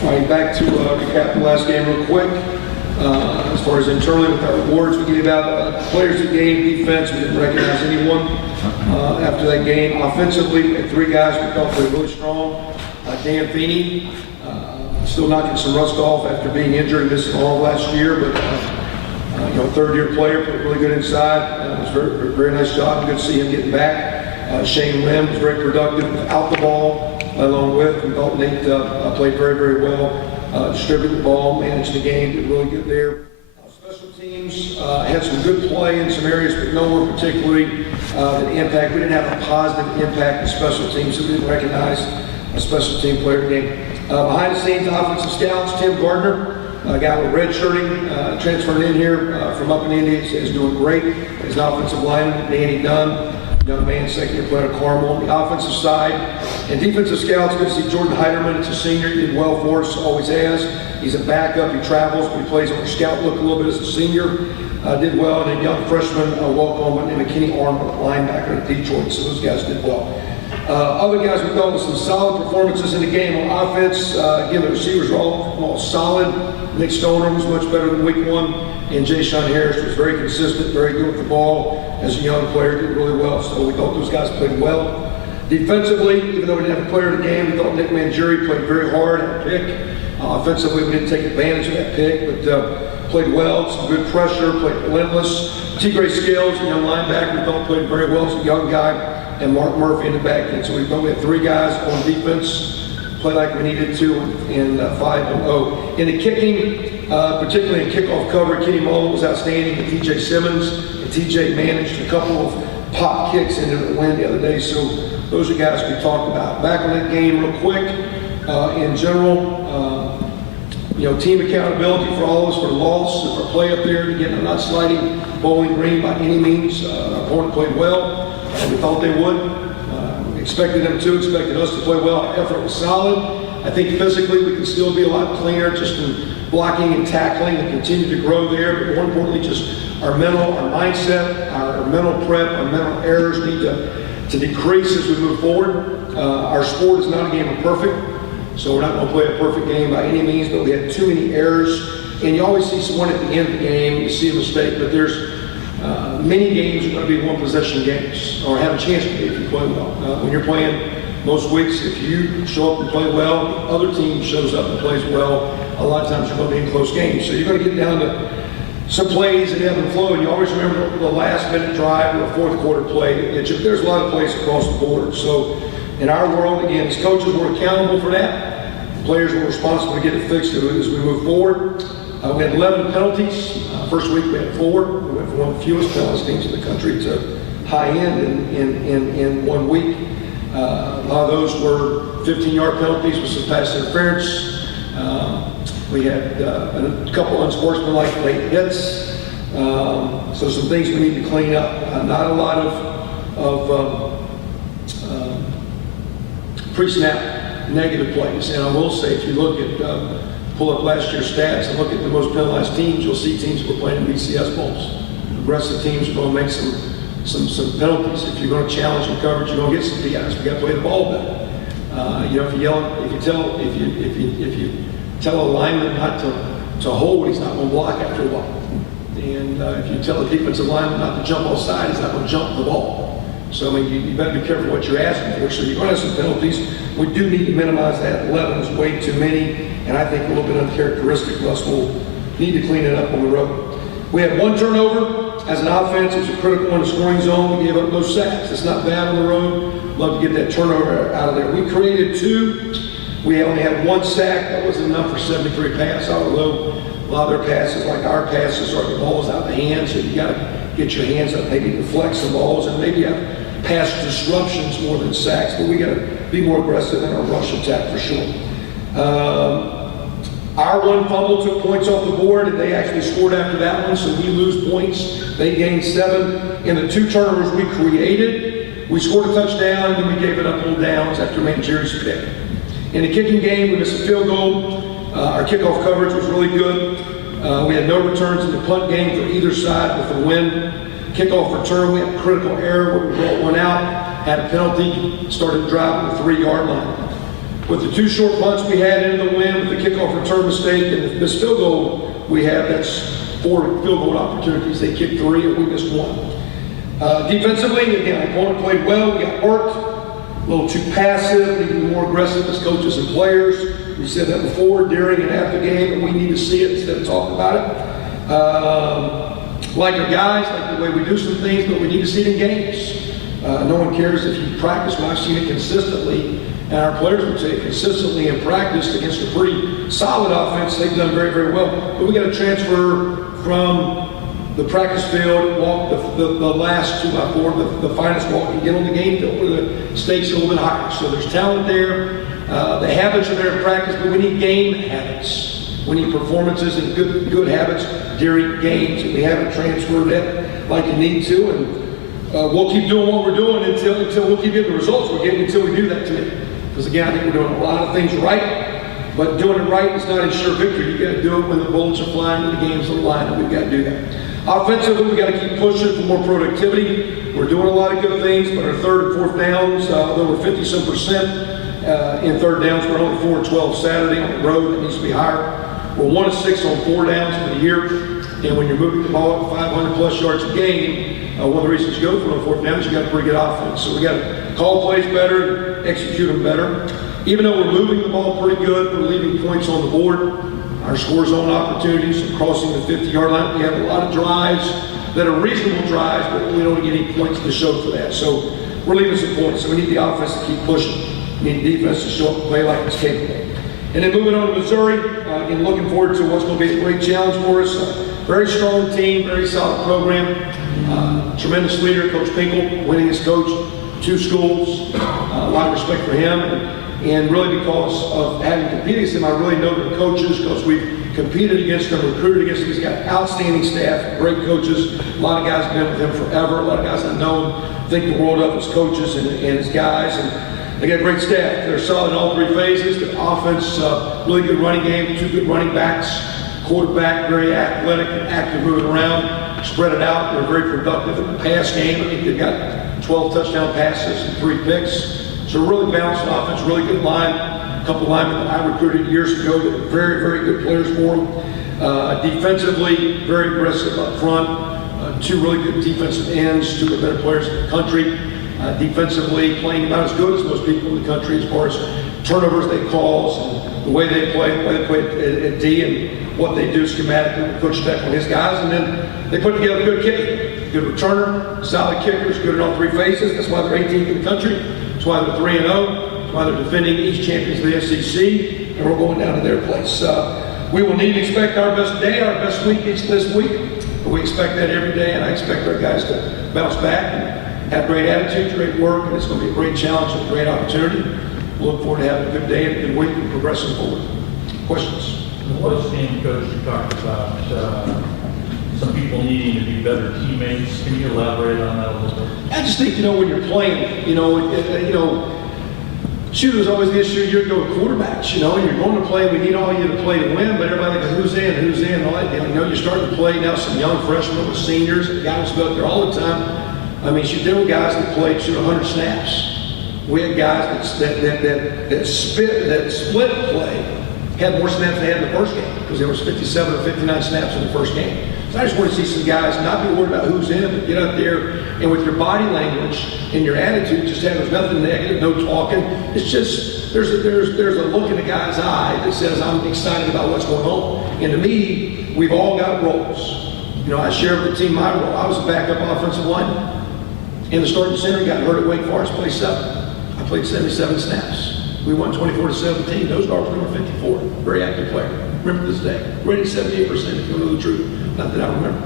All right, back to recap the last game real quick. As far as internally with our awards, we gave out players of the game, defense. We didn't recognize anyone after that game. Offensively, we had 3 guys we felt were really strong. Dan Feeney, still knocking some rust off after being injured and missing all last year, but third-year player, played really good inside. It was very, very nice job. Good to see him getting back. Shane Lim was very productive without the ball, along with. We thought Nate played very, very well. Distributed the ball, managed the game, did really good there. Special teams had some good play in some areas, but nowhere particularly an impact. We didn't have a positive impact in special teams, so we didn't recognize a special team player game. Behind the scenes, offensive scouts, Tim Gardner, a guy with red shirting, transferred in here from up in India, is doing great. He's an offensive lineman. Danny Dunn, young man, second-year player at Carmel. On the offensive side and defensive scouts, good to see Jordan Heiderman. It's a senior. He did well for us, always has. He's a backup. He travels, but he plays on the scout look a little bit as a senior. Did well. And then young freshman, welcome, and McKinney Arnold, linebacker at Detroit. So those guys did well. Other guys we thought with some solid performances in the game on offense. Again, the receivers were all solid. Nick Stoner was much better than week 1, and Jay Sean Harris was very consistent, very good with the ball as a young player, did really well. So we thought those guys played well. Defensively, even though we didn't have a player of the game, we thought Nick Mangieri played very hard on a pick. Offensively, we didn't take advantage of that pick, but played well, some good pressure, played relentless. T. Scales, a young linebacker, we thought played very well as a young guy, and Mark Murphy in the back end. So we thought we had 3 guys on defense, play like we needed to, in 5-0. In the kicking, particularly in kickoff cover, Kenny Mullen was outstanding, and TJ Simmons, and TJ managed a couple of pop kicks into the win the other day. So those are guys we talked about. Back on that game real quick, in general, team accountability for all of us for the loss, for play up there. Again, I'm not sliding Bowling Green by any means. Our opponent played well. We thought they would. Expected them to, expected us to play well. Our effort was solid. I think physically we can still be a lot cleaner just in blocking and tackling and continue to grow there. But more importantly, just our mental, our mindset, our mental prep, our mental errors need to decrease as we move forward. Our sport is not a game of perfect, so we're not going to play a perfect game by any means, but we had too many errors. And you always see someone at the end of the game, you see a mistake, but there's many games are going to be one-possession games, or have a chance to be if you play well. When you're playing most weeks, if you show up and play well, the other team shows up and plays well, a lot of times you're going to be in close games. So you're going to get down to some plays that ebb and flow, and you always remember the last-minute drive or a fourth-quarter play. There's a lot of plays across the board. So in our world, again, as coaches, we're accountable for that. The players were responsible to get it fixed as we move forward. We had 11 penalties. First week we had 4. We went from one of the fewest penalties teams in the country to high end in 1 week. A lot of those were 15-yard penalties with some pass interference. We had a couple unsportsmanlike late hits. So some things we need to clean up. Not a lot of pre-snap negative plays. And I will say, if you look at pull up last year's stats and look at the most penalized teams, you'll see teams who are playing in BCS bowls. The rest of the teams are going to make some penalties. If you're going to challenge in coverage, you're going to get some PIs. We got to play the ball better. If you tell a lineman not to hold, he's not going to block after a while. And if you tell a defensive lineman not to jump off side, he's not going to jump the ball. So I mean, you better be careful what you're asking for. So you're going to have some penalties. We do need to minimize that. 11 is way too many, and I think a little bit uncharacteristic of us. We'll need to clean it up on the road. We had 1 turnover as an offense. It was a critical in the scoring zone. We gave up no sacks. It's not bad on the road. Love to get that turnover out of there. We created 2. We only had 1 sack. That wasn't enough for 73 passes. Although a lot of their passes, like our passes, are the balls out of the hands. So you got to get your hands up, maybe deflect some balls, and maybe have pass disruptions more than sacks. But we got to be more aggressive in our rush attack for sure. Our 1 fumble took points off the board, and they actually scored after that one, so we lose points. They gained 7. In the 2 turnovers we created, we scored a touchdown, and then we gave it up on downs after Mangieri's pick. In the kicking game, we missed a field goal. Our kickoff coverage was really good. We had no returns in the punt game for either side with a win. Kickoff return, we had a critical error where we brought one out, had a penalty, started driving the 3-yard line. with the 2 short punts we had into the wind, with the kickoff return mistake, and the missed field goal we had, that's 4 field goal opportunities. They kicked 3 and we missed 1. Defensively, again, our opponent played well. We got worked. A little too passive, need to be more aggressive as coaches and players. We said that before, during, and after the game, and we need to see it instead of talking about it. Like our guys, like the way we do some things, but we need to see it in games. No one cares if you practice. Well, I've seen it consistently, and our players would say consistently in practice against a pretty solid offense. They've done very, very well. But we got to transfer from the practice field, walk the last 2x4, the finest walk, and get on the game field where the stakes are a little bit higher. So there's talent there. The habits are there in practice, but we need game habits. We need performances and good habits during games, and we haven't transferred that like you need to. And we'll keep doing what we're doing until we'll keep getting the results we're getting until we do that to me. Because again, I think we're doing a lot of things right, but doing it right is not a sure victory. You got to do it when the bullets are flying and the game's on the line, and we've got to do that. Offensively, we got to keep pushing for more productivity. We're doing a lot of good things, but our 3rd and 4th downs, although we're 50-some% in 3rd downs, we're only 4 and 12 Saturday on the road. That needs to be higher. We're 1 and 6 on 4 downs for the year, and when you're moving the ball up 500+ yards a game, one of the reasons you go for on 4th downs, you got a pretty good offense. So we got to call plays better, execute them better. Even though we're moving the ball pretty good, we're leaving points on the board. Our score zone opportunities are crossing the 50-yard line. We have a lot of drives that are reasonable drives, but we don't get any points to show for that. So we're leaving some points. So we need the offense to keep pushing. We need the defense to show up and play like it's capable. And then moving on to Missouri, again, looking forward to what's going to be a great challenge for us. Very strong team, very solid program. Tremendous leader, Coach Pinkel, winningest coach, 2 schools. A lot of respect for him. And really because of having competed against him, I really know the coaches because we've competed against them, recruited against him. He's got outstanding staff, great coaches. A lot of guys have been with him forever. A lot of guys I know think the world of his coaches and his guys. And they got great staff. They're solid in all 3 phases. The offense, really good running game, 2 good running backs. Quarterback, very athletic and active moving around. Spread it out. They're very productive in the pass game. I think they've got 12 touchdown passes and 3 picks. So a really balanced offense, really good line. A couple of linemen that I recruited years ago that were very, very good players for them. Defensively, very aggressive up front. 2 really good defensive ends, 2 of the better players in the country. Defensively, playing about as good as most people in the country as far as turnovers they cause and the way they play at D and what they do schematically with Coach Steck and his guys. And then they put together a good kicker, good returner, solid kickers, good in all 3 phases. That's why they're 18th in the country. That's why they're 3-0. That's why they're defending East champions of the SEC, and we're going down to their place. We will need to expect our best day, our best week this week. But we expect that every day, and I expect our guys to bounce back and have great attitudes, great work, and it's going to be a great challenge and a great opportunity. We'll look forward to having a good day and a good week and progressing forward. Questions? What is game coach you talked about? Some people needing to be better teammates. Can you elaborate on that a little bit? I just think, when you're playing, shoot, there's always the issue, you're going quarterbacks, and you're going to play, we need all you to play to win, but everybody goes, who's in, all that, you're starting to play now, some young freshmen with seniors, and guys go out there all the time. I mean, there were guys that played 100 snaps. We had guys that split play, had more snaps than they had in the first game, because there was 57 or 59 snaps in the first game. So I just want to see some guys not be worried about who's in, but get out there and with your body language and your attitude, just have there's nothing negative, no talking. It's just there's a look in the guy's eye that says I'm excited about what's going on. And to me, we've all got roles. I share with the team my role. I was a backup offensive lineman, and the starting center got hurt at Wake Forest, played 7. I played 77 snaps. We won 24-17. Those guards were 54. Very active player. Remember this day. Rated 78% if you know the truth. Not that I remember.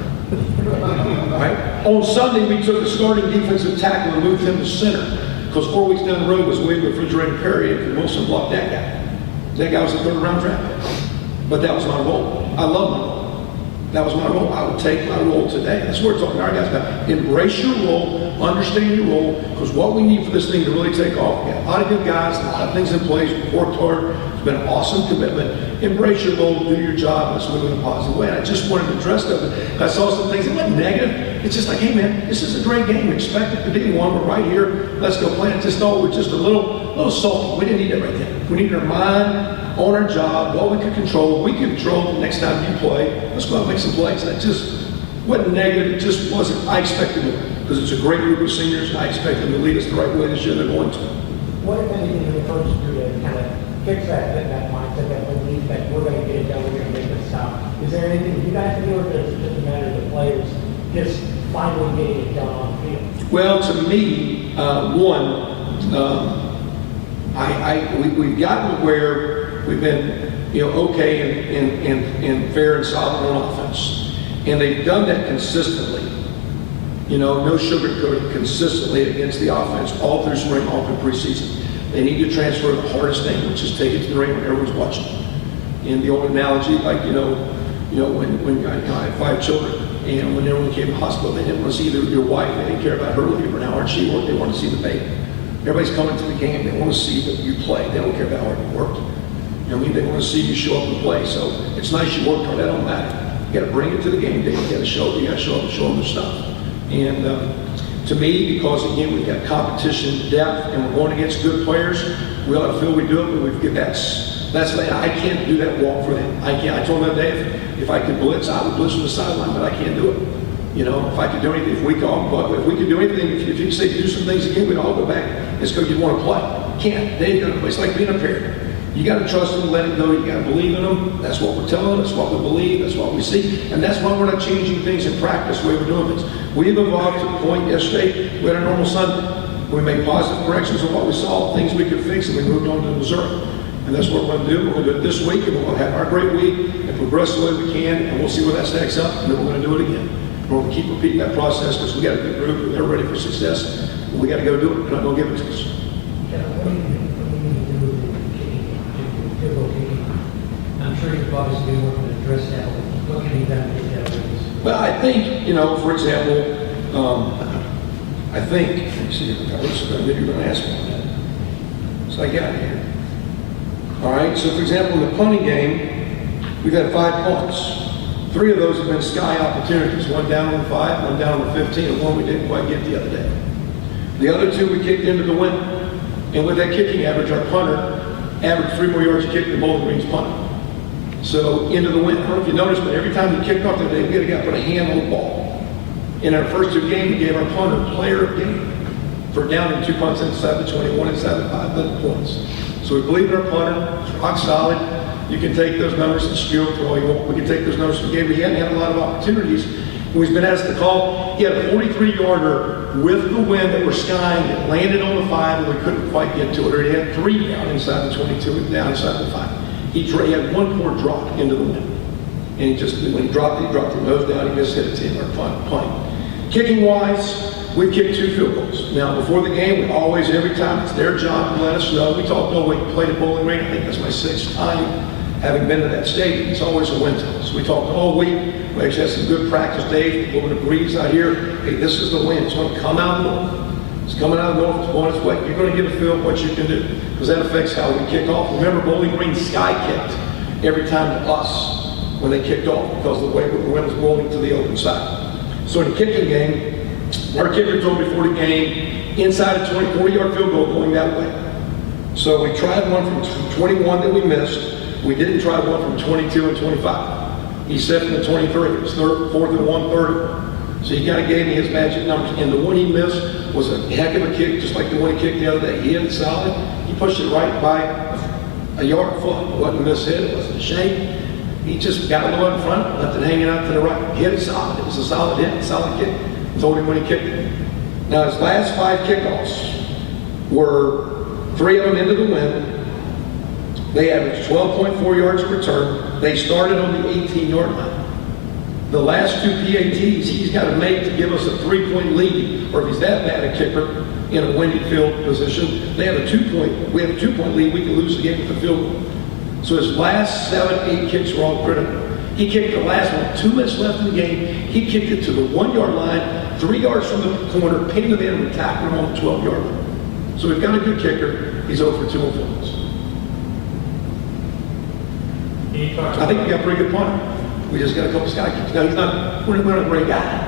Right? On Sunday, we took a starting defensive tackle and moved him to center because 4 weeks down the road was William Refrigerator Perry and Wilson blocked that guy. That guy was a 3rd-round draft pick. But that was my role. I love my role. That was my role. I would take my role today. That's what we're talking to our guys about. Embrace your role, understand your role, because what we need for this thing to really take off, we got a lot of good guys, a lot of things in place, we've worked hard, It's been an awesome commitment. Embrace your role, do your job, let's move in a positive way. And I just wanted to address that. I saw some things, it wasn't negative. It's just like, hey man, this is a great game. We expect it to be one. We're right here. Let's go play it. Just thought we were just a little salty. We didn't need that right then. We needed our mind on our job, what we could control. We could control the next time you play. Let's go out and make some plays. That just wasn't negative. It just wasn't. I expected it because it's a great group of seniors, and I expect them to lead us the right way this year. They're going to. What if anything can the coach do to kind of fix that mindset, that belief that we're going to get it done, we're going to make this stop? Is there anything you guys can do, or is it just a matter of the players just finally getting it done on the field? Well, to me, we've gotten where we've been, okay and fair and solid on offense, and they've done that consistently. No sugarcoating, consistently against the offense all through spring, all through preseason. They need to transfer the hardest thing, which is take it to the ring when everyone's watching. And the old analogy, like when I had 5 children, and when everyone came to the hospital, they didn't want to see your wife. They didn't care about her leaving, but how hard she worked. They want to see the baby. Everybody's coming to the game. They want to see that you play. They don't care about how hard you worked. They want to see you show up and play. So it's nice you worked hard. That don't matter. You got to bring it to the game day. You got to show up and show them the stuff. And to me, because again we've got competition depth and we're going against good players, we ought to feel we do it, but we've got that's I can't do that walk for them. I can't. I told them that day if I could blitz, I would blitz from the sideline, but I can't do it. If I could do anything, if we could do anything, if you say do some things again, we'd all go back. It's because you want to play. Can't. It's like being a parent. You got to trust them, let it go. You got to believe in them. That's what we're telling them. That's what we believe. That's what we see. And that's why we're not changing things in practice the way we're doing things. We've evolved to the point yesterday, we had a normal Sunday. We made positive corrections on what we saw, things we could fix, and we moved on to Missouri. And that's what we're going to do. We're going to do it this week, and we're going to have our great week and progress the way we can, and we'll see where that stacks up, and then we're going to do it again. We're going to keep repeating that process because we got a good group, and they're ready for success. And we got to go do it. We're not going to give it to us. I'm sure you've obviously been working to address that. What can you do to get that? Well, I think, for example, I think, let me see if you're going to ask me that. So I got here. All right, so for example, in the punting game, we've had 5 punts. 3 of those have been sky opportunities. One down on the 5, one down on the 15, and one we didn't quite get the other day. The other 2 we kicked into the wind. And with that kicking average, our punter averaged 3 more yards kicked than Bowling Green's punter. So into the wind. I don't know if you noticed, but every time we kicked off today, we had a guy put a hand on the ball. In our first 2 games, we gave our punter player of game for downing 2 punts inside the 21 inside the 5 points. So we believe in our punter. It's rock solid. You can take those numbers and skew them for all you want. We can take those numbers from the game. He hadn't had a lot of opportunities. When he's been asked to call, he had a 43-yarder with the wind that were skying that landed on the 5 and we couldn't quite get to it. Or he had 3 down inside the 22 and down inside the 5. He had 1 poor drop into the wind. And when he dropped it nose down, he just hit it to our punt. Kicking wise, we kicked 2 field goals. Now, before the game, we always, every time, it's their job to let us know. We talked all week, played at Bowling Green. I think that's my 6th time having been to that stadium. It's always a win to us. We talked all week. We actually had some good practice days. We're going to breeze out here. Hey, this is the win. It's going to come out north. It's coming out north. It's going its way. You're going to get a feel of what you can do because that affects how we kick off. Remember, Bowling Green sky kicked every time to us when they kicked off because of the way the wind was blowing to the open side. So in the kicking game, our kicker told me before the game, inside a 40-yard field goal going that way. So we tried one from 21 that we missed. We didn't try one from 22 and 25. He said from the 23. It was 4th and 1, 3rd. So he kind of gave me his magic numbers. And the one he missed was a heck of a kick, just like the one he kicked the other day. He hit it solid. He pushed it right by a yard foot. It wasn't a mishit. It wasn't a shame. He just got a little in front, left it hanging out to the right. Hit it solid. It was a solid hit, a solid kick. Told him when he kicked it. Now his last 5 kickoffs were 3 of them into the wind. They averaged 12.4 yards a return. They started on the 18-yard line. The last 2 PATs he's got to make to give us a 3-point lead, or if he's that bad a kicker in a windy field position, we have a 2-point lead, we can lose the game with a field goal. So his last 7, 8 kicks were all critical. He kicked the last one, 2 minutes left in the game. He kicked it to the 1-yard line, 3 yards from the corner, pinned him in and tackled him on the 12-yard line. So we've got a good kicker. He's 0 for 2 on field goals. you talk I think we about- got a pretty good punter. We just got a couple sky kicks. Now, we're not a great guy,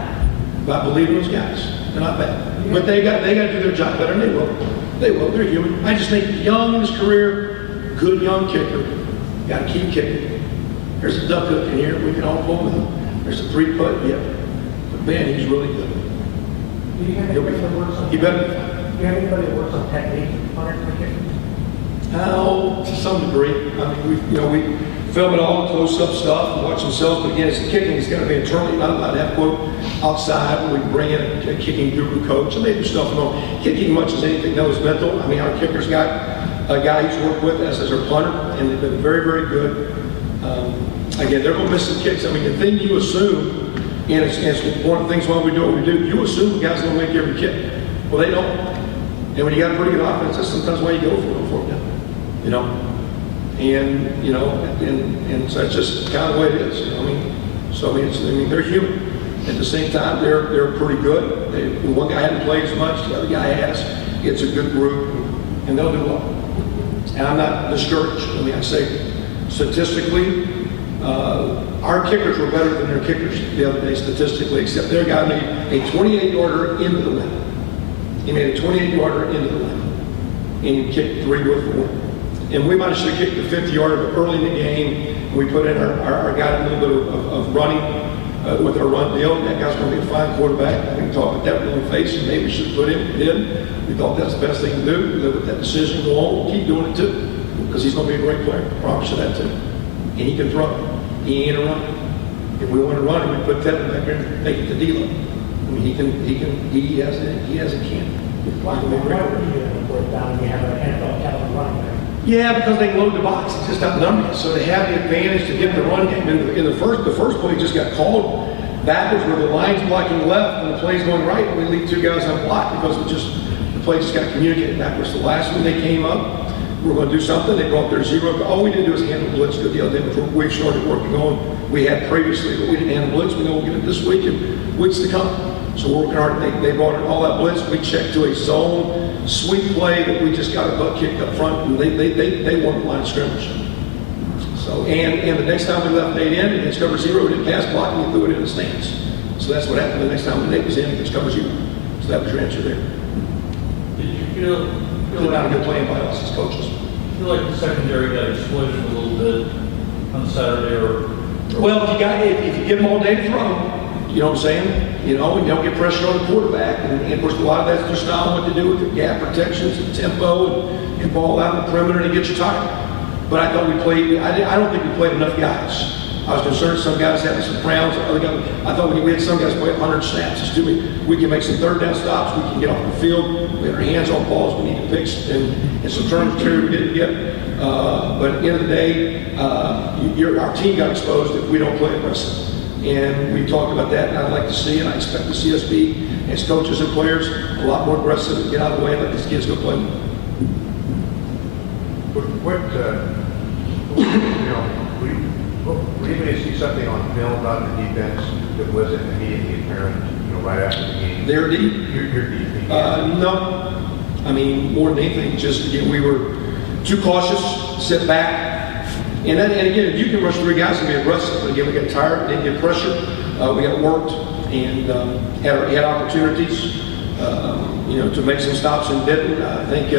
but I believe in those guys. They're not bad. But they got to do their job better, and they will. They will. They're human. I just think young in his career, good young kicker, got to keep kicking. There's a duck hook in here. We can all pull with him. There's a 3-putt, yeah. But man, he's really good. Do you have anybody that works on? He better. Do you have anybody that works on technique on it for kicking? Oh, to some degree. I mean, we film it all, close-up stuff, and watch themselves. But again, it's the kicking. It's got to be internally. Not allowed to have quote outside. We bring in a kicking guru coach, and they do stuff. Kicking much as anything though is mental. I mean, our kicker's got a guy he's worked with as our punter, and they've been very, very good. Again, they're going to miss some kicks. I mean, the thing you assume, and it's one of the things why we do what we do. You assume the guy's going to make every kick. Well, they don't. And when you got a pretty good offense, that's sometimes why you go for it. You know, and so that's just kind of the way it is. I mean, they're human. At the same time, they're pretty good. One guy hasn't played as much, the other guy has. It's a good group, and they'll do well. And I'm not discouraged. I mean, I say statistically, our kickers were better than their kickers the other day statistically, except their guy made a 28-yarder into the win. He made a 28-yarder into the win, and he kicked 3 with the win. And we might have kicked the 50-yarder, but early in the game, we put in our guy a little bit of running with our run deal. That guy's going to be a fine quarterback. I can talk about that in the face, and maybe we should put him. We did. We thought that's the best thing to do. We live with that decision. Go on. We'll keep doing it too, because he's going to be a great player. I promise you that too. And he can throw. He ain't a runner. If we want to run him, we put Tevin back there and make it to D-Lo. I mean, he has a can. Why would you put it down when you have an NFL talent running there? Yeah, because they load the box. It's just outnumbered us. So they have the advantage to get the run game. In the first play just got called backwards where the line's blocking left and the play's going right, and we leave 2 guys unblocked because the play just got communicated backwards. The last one they came up, we were going to do something. They brought their zero. All we did was handle blitz good the other day, which we started working on. We had previously, but we didn't handle blitz. We know we'll get it this week and weeks to come. So we're working hard. They brought all that blitz. We checked to a zone sweep play that we just got a butt kicked up front, and they won the line of scrimmage. So and the next time we left Nate in against cover 0, we didn't pass block and we threw it in the stands. So that's what happened the next time when Nate was in against cover 0. So that was your answer there. Did you feel Not a good plan by us as coaches. feel like the secondary got exploited a little bit on Saturday, or Well, if you give them all day to throw, you know what I'm saying? And you don't get pressure on the quarterback. And of course, a lot of that's their style, what to do with the gap protections and tempo and ball out in the perimeter to get you tired. But I thought we played, I don't think we played enough guys. I was concerned some guys having some crowns. Other guys, I thought we had some guys play 100 snaps. It's too many. We can make some third down stops. We can get off the field. We had our hands on balls we need to fix. And some turns we didn't get. But at the end of the day, our team got exposed if we don't play aggressive. And we talked about that, and I'd like to see, and I expect to see us be, as coaches and players, a lot more aggressive and get out of the way and let these kids go play. Were you going to see something on film about the defense that wasn't immediately apparent, right after the game? They're deep. Your defense. No. I mean, more than anything, just again, we were too cautious, sit back. And again, if you can rush 3 guys and be aggressive, but again, we got tired, didn't get pressure, we got worked, and had opportunities, to make some stops and didn't. I think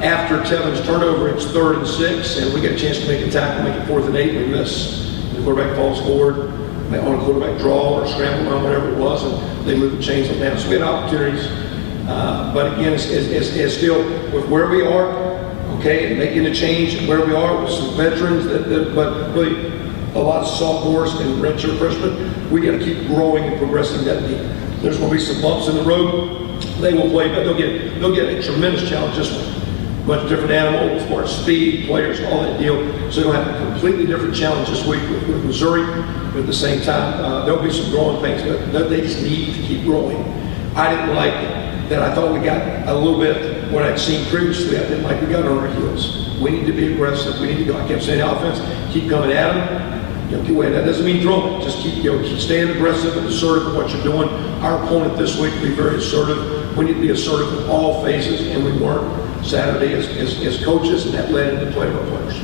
after Tevin's turnover, it's 3rd and 6, and we got a chance to make a tackle, make it 4th and 8, we miss. The quarterback falls forward on a quarterback draw or scramble run, whatever it was, and they moved the chains on down. So we had opportunities, but again, it's still with where we are. Okay, and making a change and where we are with some veterans, but really a lot of sophomores and redshirt freshmen, we got to keep growing and progressing that team. There's going to be some bumps in the road. They will play, but they'll get a tremendous challenge this one. Much different animal as far as speed, players, all that deal. So they'll have a completely different challenge this week with Missouri. But at the same time, there'll be some growing things, but they just need to keep growing. I didn't like that. I thought we got a little bit what I'd seen previously. I didn't like we got on our heels. We need to be aggressive. We need to go. I kept saying offense, keep coming at them. That doesn't mean throw it. Just keep staying aggressive and assertive in what you're doing. Our opponent this week will be very assertive. We need to be assertive in all phases, and we weren't Saturday as coaches, and that led into play of our players.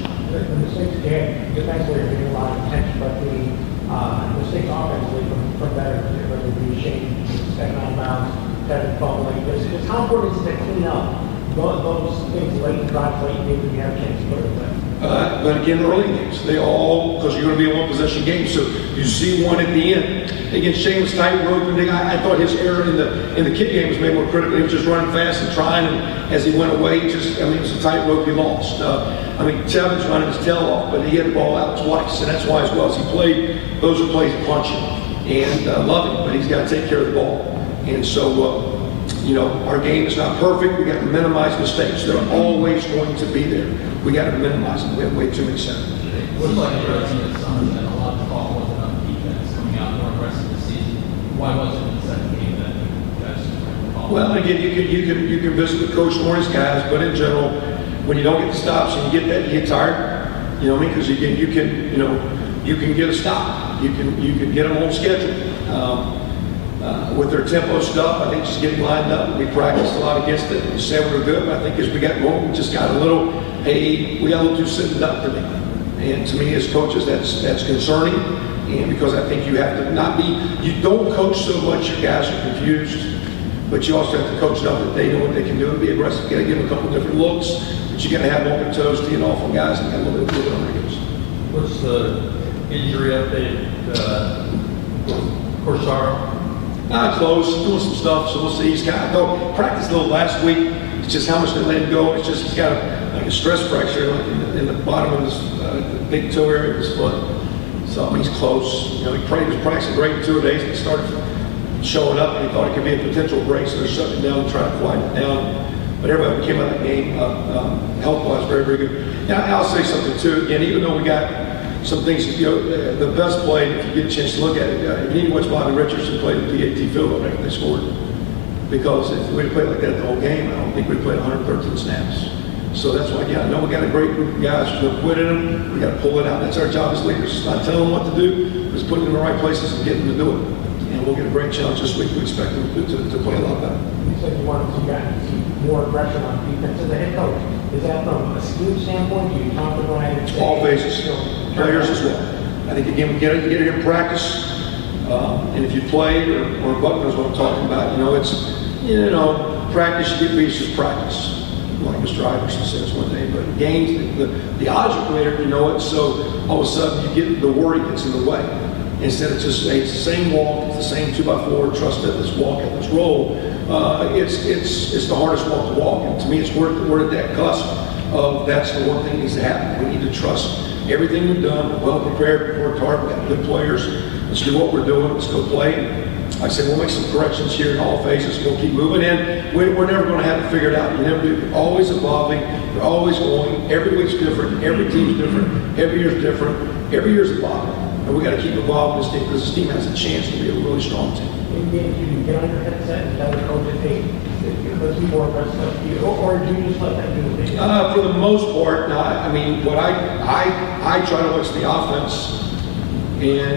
the mistakes again, defensively are getting a lot of attention, but the mistakes offensively from better, whether it be Shane stepping out of bounds, Devin fumbling, because how important is it to clean up those things late in drives, late in games, when you have a chance to put it away? But again, early games, they all, because you're going to be a one-possession game, so you see one at the end. Again, Shane was tight rope, and I thought his error in the kick game was made more critical. He was just running fast and trying, and as he went away, it was a tight rope he lost. Tevin's running his tail off, but he hit the ball out twice, and that's why as well as he played, those are plays punching and loving, but he's got to take care of the ball. And so, our game is not perfect. We got to minimize mistakes. They're always going to be there. We got to minimize them. We have way too many seconds. It looks like you're asking that some that a lot of the call wasn't on defense coming out more aggressive this season. Why wasn't it in the second game that you guys called? Well, again, you can visit with Coach Warren's guys, but in general, when you don't get the stops and you get that, you get tired. You know what I mean? Because again, you can get a stop. You can get them on schedule. With their tempo stuff, I think just getting lined up. We practiced a lot against it. We said we were good, but I think as we got going, we just got a little, we got a little too sitting up for me. And to me, as coaches, that's concerning. And because I think you have to not be, you don't coach so much your guys are confused, but you also have to coach enough that they know what they can do and be aggressive. You got to give them a couple different looks, but you got to have them on their toes, teeing off on guys and got a little bit on their heels. What's the injury update, Corsaro? Close, doing some stuff, so we'll see. He's got to practice a little last week. It's just how much they let him go. It's just he's got a stress fracture in the bottom of his big toe area of his foot. So I mean, he's close. He was practicing great in 2 days. He started showing up, and he thought it could be a potential break, so they're shutting it down and trying to quiet it down. But everybody came out of that game health-wise very, very good. Now I'll say something too. Again, even though we got some things, the best play, if you get a chance to look at it, you need to watch Bobby Richardson play the PAT field goal after they scored. Because if we'd played like that the whole game, I don't think we'd played 113 snaps. So that's why, I know we got a great group of guys who are quitting them. We got to pull it out. That's our job as leaders. It's not telling them what to do, it's putting them in the right places and getting them to do it. And we'll get a great challenge this week. We expect them to play a lot better. You said you wanted some guys to see more aggression on defense. As a head coach, is that from a scheme standpoint? Do you compromise? All phases, players as well. I think again, we get it in practice, and if you play or Buck knows what I'm talking about. Practice you get beat, it's just practice. Like Mr. Iverson says one day, but games, the odds are greater, so all of a sudden you get the worry gets in the way. Instead of just it's the same walk, it's the same 2x4, trust it, let's walk it, let's roll. It's the hardest walk to walk, and to me, we're at that cusp of that's the one thing that needs to happen. We need to trust everything we've done, well prepared, worked hard, we got good players. Let's do what we're doing. Let's go play. Like I said, we'll make some corrections here in all phases. We'll keep moving in. We're never going to have it figured out. You never do. You're always evolving. You're always going. Every week's different. Every team's different. Every year's different. Every year's evolving. And we got to keep evolving this team because this team has a chance to be a really strong team. In games, you get on your headset and tell the coach, hey, let's be more aggressive. Or do you just let them do the thing? For the most part, no. I mean, what I try to watch the offense and